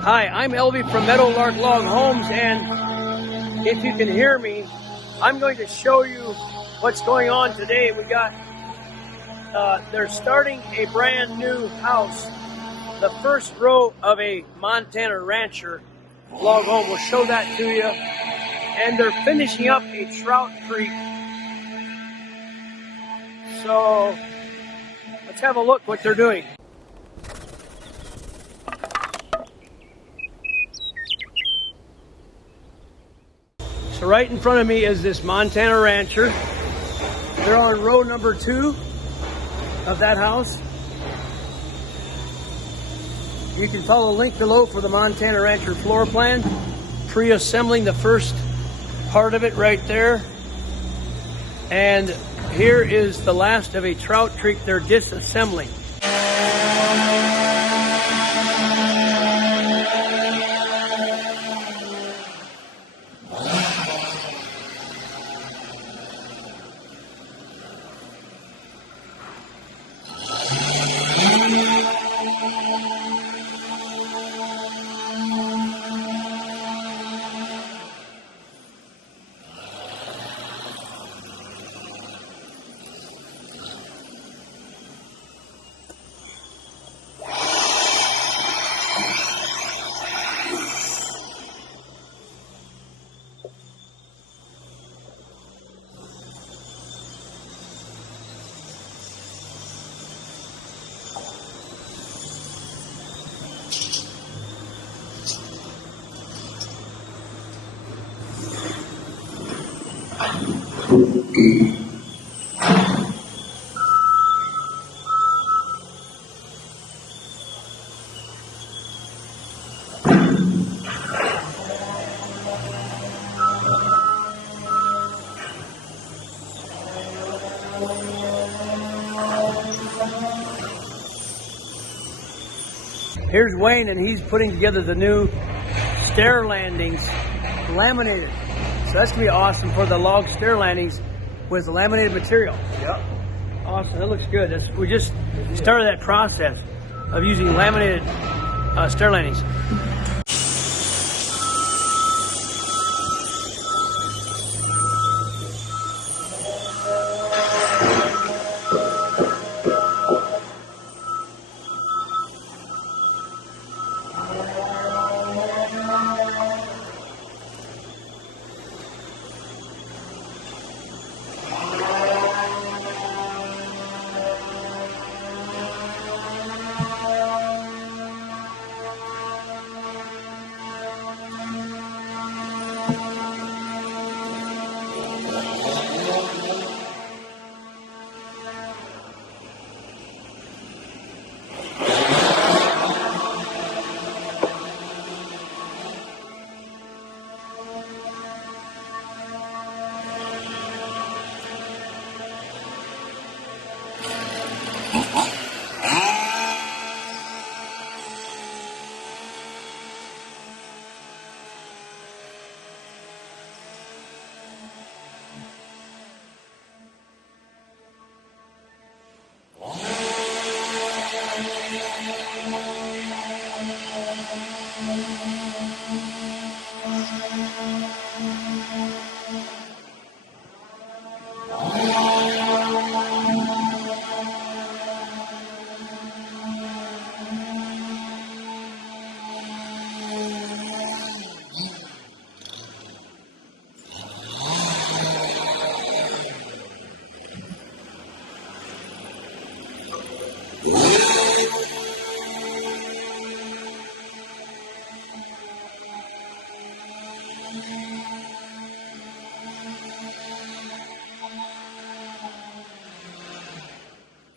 Hi, I'm Elby from Meadowlark Log Homes, and if you can hear me, I'm going to show you what's going on today. We got, they're starting a brand new house, the first row of a Montana Rancher log home. We'll show that to you. And they're finishing up a trout creek. So let's have a look what they're doing. So right in front of me is this Montana Rancher. They're on row number 2 of that house. You can follow the link below for the Montana Rancher floor plan. Pre-assembling the first part of it right there. And here is the last of a trout creek they're disassembling. Here's Wayne, and he's putting together the new stair landings, laminated. So that's gonna be awesome for the log stair landings with laminated material. Yep. Awesome, that looks good. We just started that process of using laminated stair landings.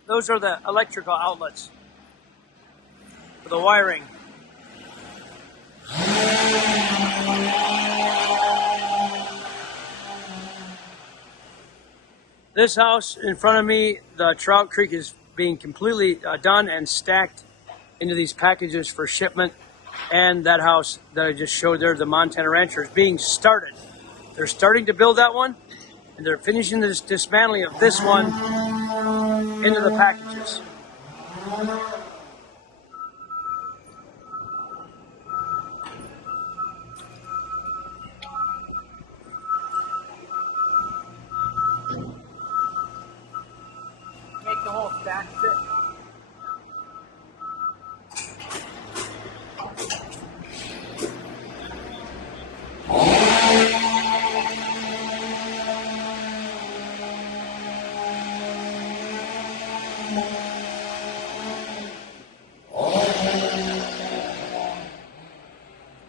Those are the electrical outlets for the wiring. This house in front of me, the Trout Creek, is being completely done and stacked into these packages for shipment. And that house that I just showed there, the Montana Rancher, is being started. They're starting to build that one, and they're finishing this dismantling of this one into the packages.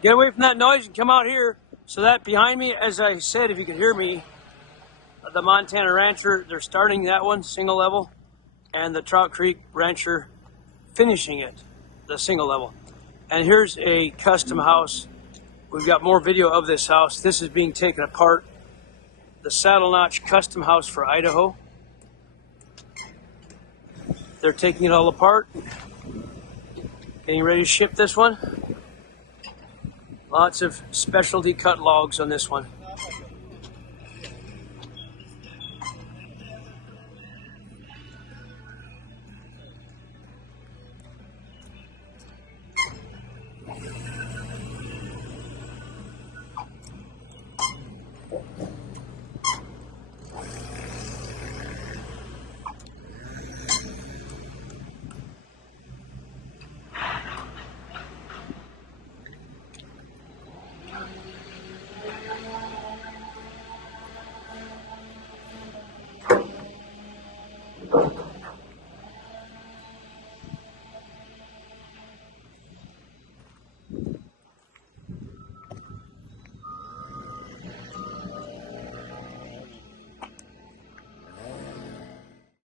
Get away from that noise and come out here. So that behind me, as I said, if you could hear me, the Montana Rancher, they're starting that one, single level, and the Trout Creek Rancher finishing it, the single level. And here's a custom house. We've got more video of this house. This is being taken apart. The Saddle Notch custom house for Idaho. They're taking it all apart. Getting ready to ship this one. Lots of specialty cut logs on this one.